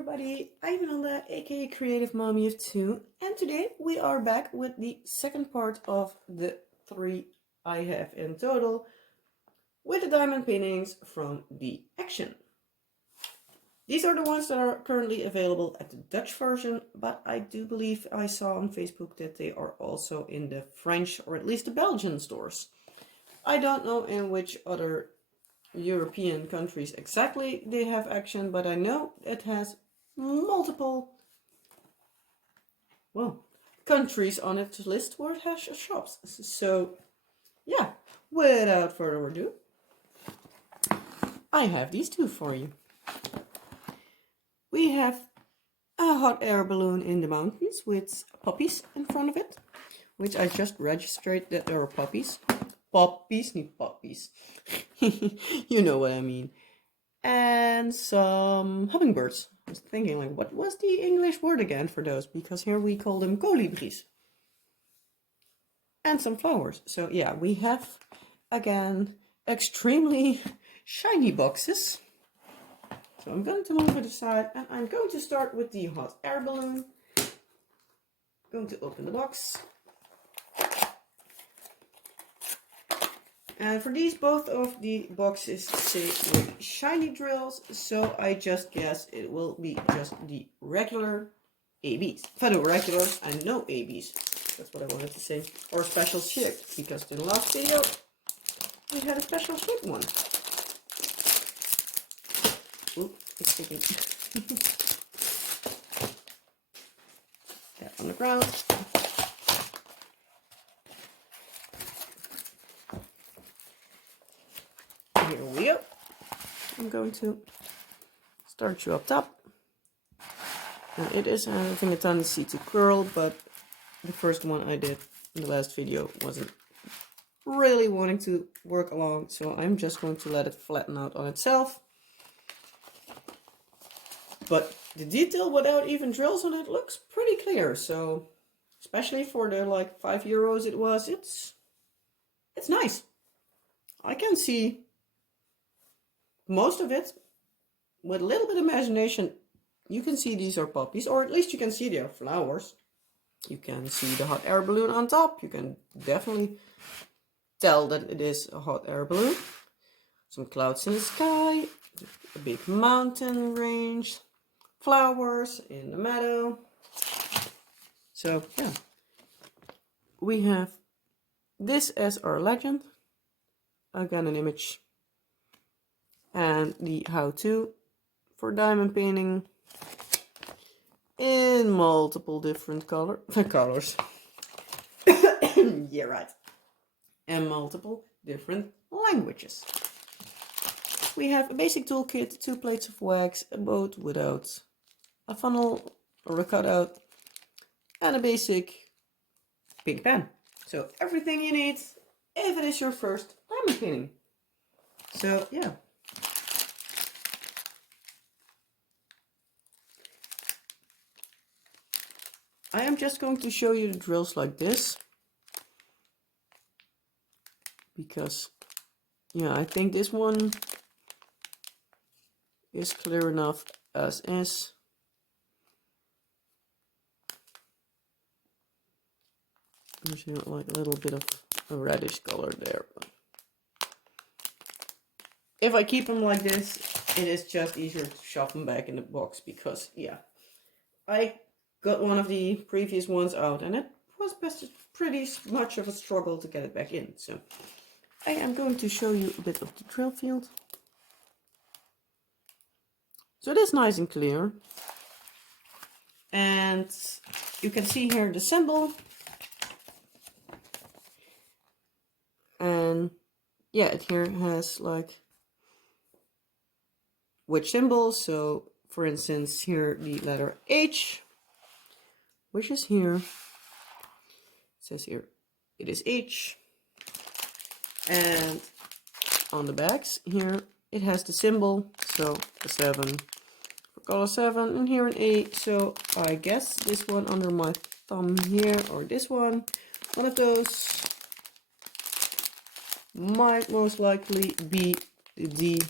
everybody, I'm Nanda, aka Creative Mommy of Two, and today we are back with the second part of the 3 I have in total with the diamond paintings from the Action. These are the ones that are currently available at the Dutch version, but I do believe I saw on Facebook that they are also in the French or at least the Belgian stores. I don't know in which other European countries exactly they have Action, but I know it has multiple, countries on its list where it has shops. So, yeah, without further ado, I have these two for you. We have a hot air balloon in the mountains with puppies in front of it, which I just registered that there are puppies. Puppies, not puppies. You know what I mean. And some hummingbirds. I was thinking, like, what was the English word again for those? Because here we call them colibris. And some flowers. So yeah, we have, again, extremely shiny boxes. So I'm going to move it aside, and I'm going to start with the hot air balloon. I'm going to open the box. And for these, both of the boxes say with shiny drills, so I just guess it will be just the regular ABs. Fellow regulars and no ABs. That's what I wanted to say. Or special shaped, because in the last video we had a special shaped one. Oop, it's sticking. That on the ground. Here we go. I'm going to start you up top. And it is having a tendency to curl, but the first one I did in the last video wasn't really wanting to work along, so I'm just going to let it flatten out on itself. But the detail without even drills on it looks pretty clear, so especially for the like €5 it was, it's nice. I can see most of it with a little bit of imagination. You can see these are puppies, or at least you can see they are flowers. You can see the hot air balloon on top. You can definitely tell that it is a hot air balloon. Some clouds in the sky, a big mountain range, flowers in the meadow. So yeah, we have this as our legend. Again, an image. And the how-to for diamond painting in multiple different colors. Yeah, right. And multiple different languages. We have a basic toolkit, 2 plates of wax, a boat without a funnel or a cutout, and a basic pink pen. So everything you need if it is your first diamond painting. So yeah. I am just going to show you the drills like this, because yeah, I think this one is clear enough as is. There's like a little bit of a reddish color there, but if I keep them like this, it is just easier to shove them back in the box, because yeah, I got one of the previous ones out and it was pretty much of a struggle to get it back in. So I am going to show you a bit of the drill field. So it is nice and clear. And you can see here the symbol. And yeah, it here has like which symbol. So for instance, here the letter H, which is here. It says here it is H. And on the backs here it has the symbol, so a 7 for color 7, and here an 8. So I guess this one under my thumb here, or this one of those, might most likely be the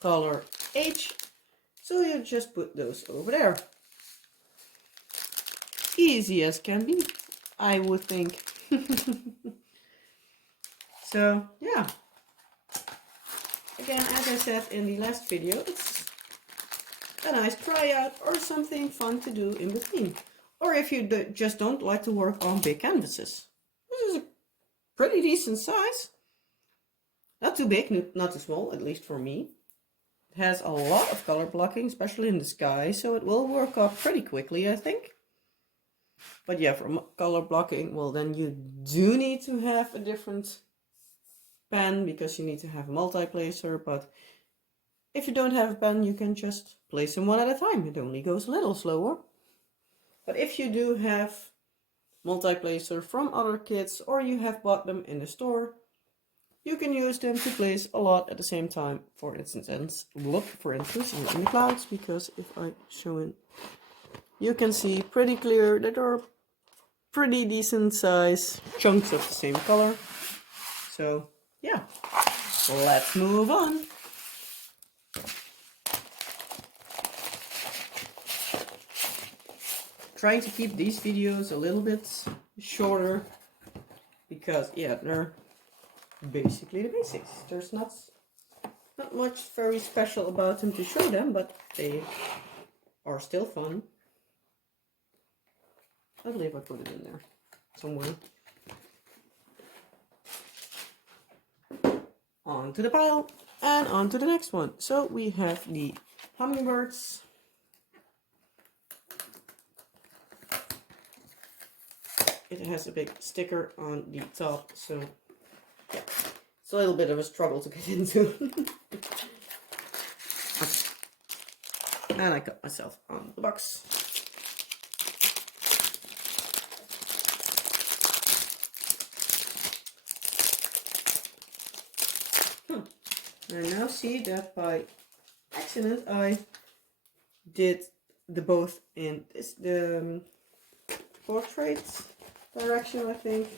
color H. So you just put those over there. Easy as can be, I would think. So yeah, again, as I said in the last video, it's a nice tryout or something fun to do in between. Or if you just don't like to work on big canvases. This is a pretty decent size. Not too big, not too small, at least for me. It has a lot of color blocking, especially in the sky, so it will work up pretty quickly, I think. But yeah, for color blocking, well, then you do need to have a different pen because you need to have a multi-placer. But if you don't have a pen, you can just place them one at a time. It only goes a little slower. But if you do have multi-placer from other kits or you have bought them in the store, you can use them to place a lot at the same time. For instance, in the clouds, because if I show it, you can see pretty clear that there are pretty decent size chunks of the same color. So yeah, let's move on. Trying to keep these videos a little bit shorter because yeah, they're basically the basics. There's not much very special about them to show them, but they are still fun. I believe I put it in there somewhere. On to the pile and on to the next one. So we have the hummingbirds. It has a big sticker on the top, so yeah, it's a little bit of a struggle to get into. And I got myself on the box. I now see that by accident I did the both in the portrait direction, I think.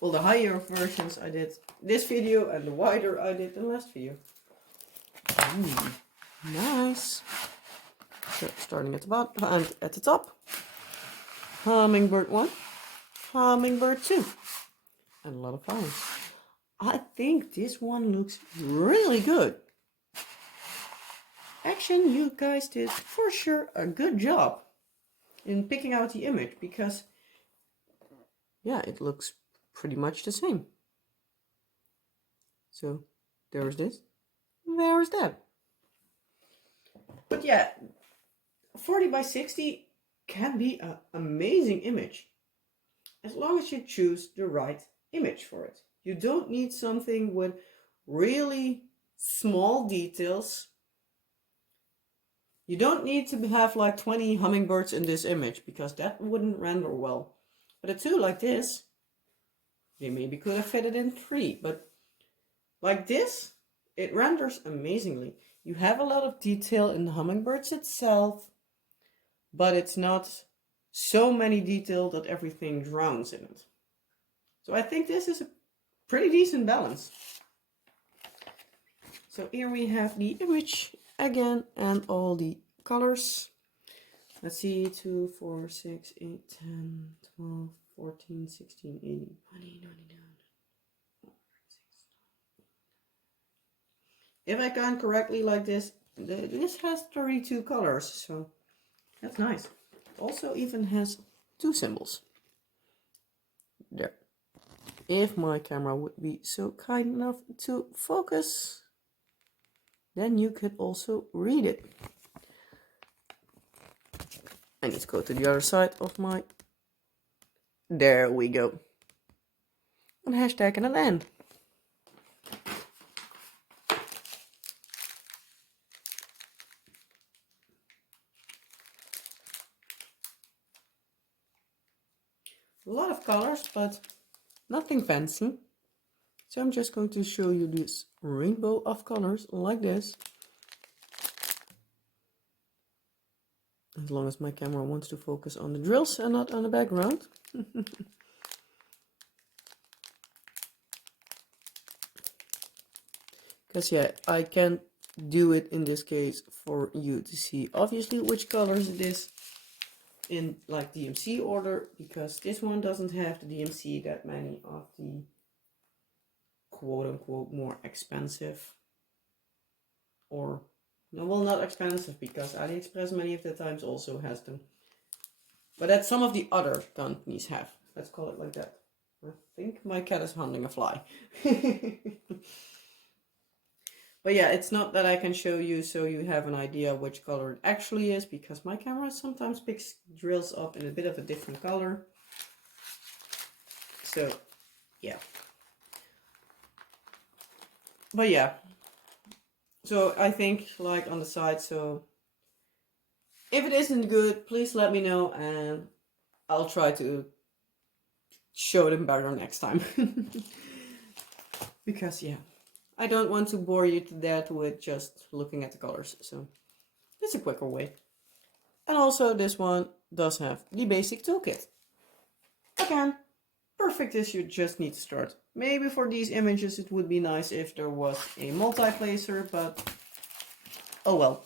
Well, the higher versions I did this video and the wider I did the last video. Nice. So starting at the bottom and at the top. Hummingbird 1, Hummingbird 2, and a lot of flowers. I think this one looks really good. Actually, you guys did for sure a good job in picking out the image because yeah, it looks pretty much the same. So there's this, there's that. But yeah, 40 by 60 can be an amazing image as long as you choose the right image for it. You don't need something with really small details. You don't need to have like 20 hummingbirds in this image because that wouldn't render well. But a two like this, they maybe could have fitted in 3, but like this, it renders amazingly. You have a lot of detail in the hummingbirds itself, but it's not so many detail that everything drowns in it. So I think this is a pretty decent balance. So here we have the image again and all the colors. Let's see, 2, 4, 6, 8, 10, 12, 14, 16, 18, 20, 29. If I count correctly like this, this has 32 colors, so that's nice. It also even has 2 symbols. There. If my camera would be so kind enough to focus, then you could also read it. I need to go to the other side of my... There we go. Een hashtag and an N. A lot of colors, but nothing fancy. So I'm just going to show you this rainbow of colors like this. As long as my camera wants to focus on the drills and not on the background. Because yeah, I can do it in this case for you to see obviously which colors it is in like DMC order, because this one doesn't have the DMC that many of the quote-unquote more expensive, or no, well, not expensive, because AliExpress many of the times also has them, but that some of the other companies have. Let's call it like that. I think my cat is hunting a fly. But yeah, it's not that I can show you so you have an idea which color it actually is, because my camera sometimes picks drills up in a bit of a different color. So yeah. But yeah. So I think like on the side, so if it isn't good, please let me know and I'll try to show them better next time. Because yeah, I don't want to bore you to death with just looking at the colors, so it's a quicker way. And also this one does have the basic toolkit. Again, perfect as you just need to start. Maybe for these images it would be nice if there was a multi-placer, but oh well.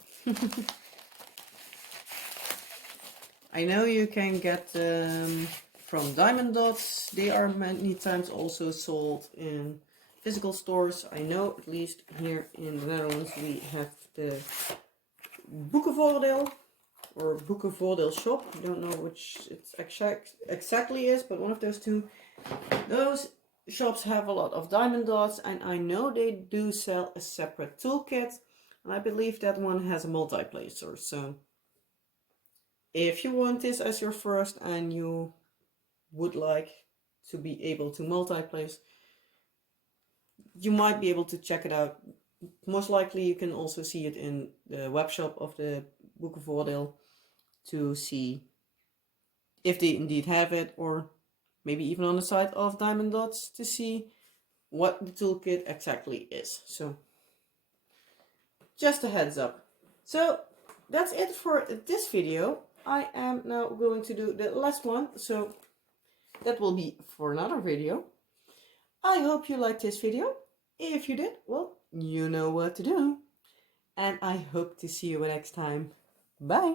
I know you can get them from Diamond Dots. They are many times also sold in physical stores. I know at least here in the Netherlands we have the Boekenvoordeel or Boekenvoordeel shop. I don't know which it exactly is, but one of those two. Those shops have a lot of Diamond Dots, and I know they do sell a separate toolkit, and I believe that one has a multi-placer. So if you want this as your first and you would like to be able to multi-place, you might be able to check it out. Most likely you can also see it in the web shop of the Boekenvoordeel to see if they indeed have it, or maybe even on the site of Diamond Dots to see what the toolkit exactly is. So just a heads up. So that's it for this video. I am now going to do the last one, so that will be for another video. I hope you liked this video. If you did, well, you know what to do. And I hope to see you next time. Bye!